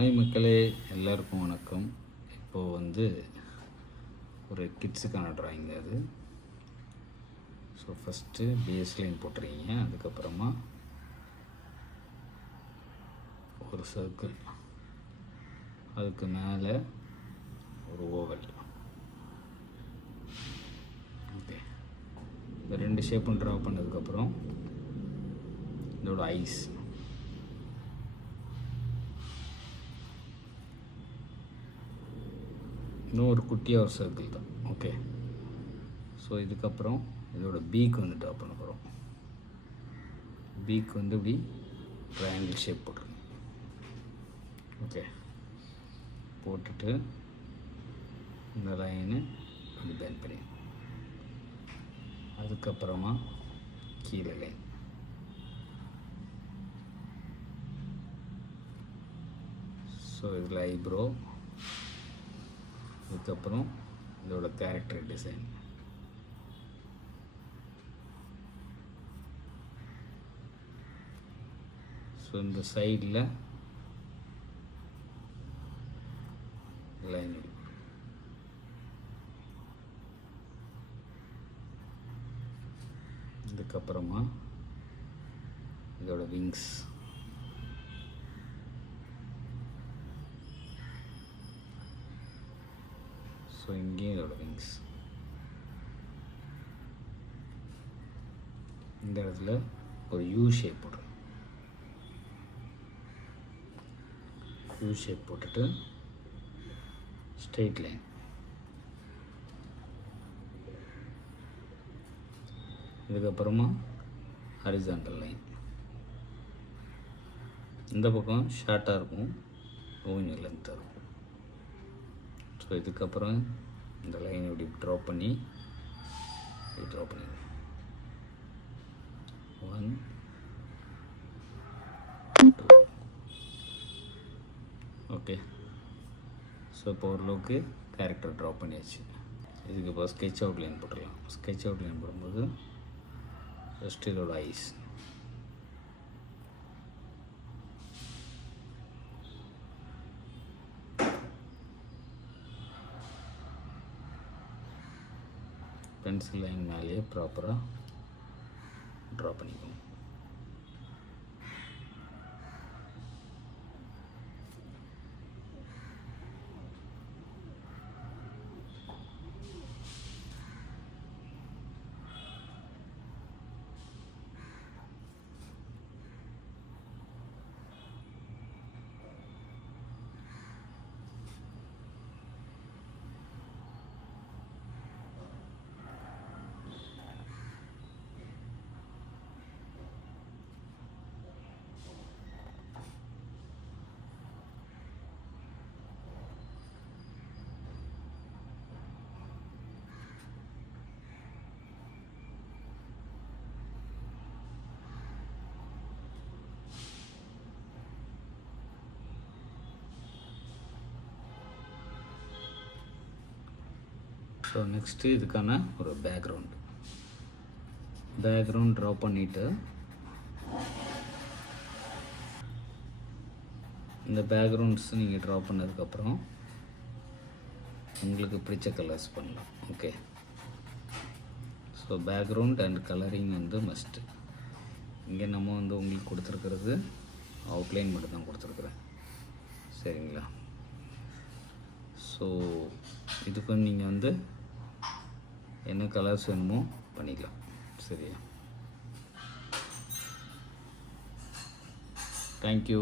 Hi மக்களே, எல்லாருக்கும் வணக்கம். இப்போது ஒரு கிட்ஸுக்கான ட்ராயிங் அது. ஸோ ஃபஸ்ட்டு பேஸ் லைன் போட்டுறீங்க. அதுக்கப்புறமா ஒரு சர்க்கிள், அதுக்கு மேலே ஒரு ஓவல். ஓகே, இந்த ரெண்டு ஷேப்பும் ட்ரா பண்ணதுக்கப்புறம் இதோட ஐஸ். இன்னும் ஒரு குட்டியாக ஒரு சர்க்கிள் தான். ஓகே, ஸோ இதுக்கப்புறம் இதோட பீக் ட்ரா பண்ண போகிறோம். பீக் இப்படி ட்ரையாங்கிள் ஷேப் போட்டுருங்க. ஓகே, போட்டுட்டு இந்த லைனு அப்படி பேன் பண்ணி, அதுக்கப்புறமா கீழே லைன். ஸோ இதில் ஐப்ரோ, அதுக்கப்புறம் இதோட கேரக்டர் டிசைன். ஸோ இந்த சைடில் லைன், இதுக்கப்புறமா இதோட விங்ஸ். ஸோ இங்கேயும் இதோட விங்ஸ். இந்த இடத்துல ஒரு யூ ஷேப் போடுறேன். யூ ஷேப் போட்டுட்டு ஸ்ட்ரெயிட் லைன். இதுக்கப்புறமா ஹரிசாண்டல் லைன். இந்த பக்கம் ஷார்ட்டாக இருக்கும், கொஞ்சம் லென்த்தாக இருக்கும். ஸோ இதுக்கப்புறம் இந்த லைன் இப்படி ட்ரா பண்ணி ட்ரா பண்ணிடுங்க. 1 2. ஓகே, ஸோ இப்போ ஓரளவுக்கு கேரக்டர் ட்ரா பண்ணியாச்சு. இதுக்கு இப்போ ஸ்கெட்ச் அவுட் லைன் போட்டுடலாம். ஸ்கெட்ச் அவுட் லைன் போடும்போது ஃபஸ்ட்டு இதோட ஐஸ். பென்சில் லைன் மேலேயே ப்ராப்பராக ட்ரா பண்ணிக்கணும். ஸோ நெக்ஸ்ட்டு இதுக்கான ஒரு பேக்ரவுண்ட் ட்ரா பண்ணிவிட்டு, இந்த பேக்ரவுண்ட்ஸ் நீங்கள் ட்ரா பண்ணதுக்கப்புறம் உங்களுக்கு பிடிச்ச கலர்ஸ் பண்ணலாம். Okay, so background and colouring must. இங்கே நம்ம உங்களுக்கு கொடுத்துருக்கிறது அவுட்லைன் மட்டும் தான் கொடுத்துருக்குறேன், சரிங்களா? ஸோ இதுக்கு நீங்கள் என்ன கலர்ஸ் வேணுமோ பண்ணிக்கலாம், சரியா? தேங்க்யூ.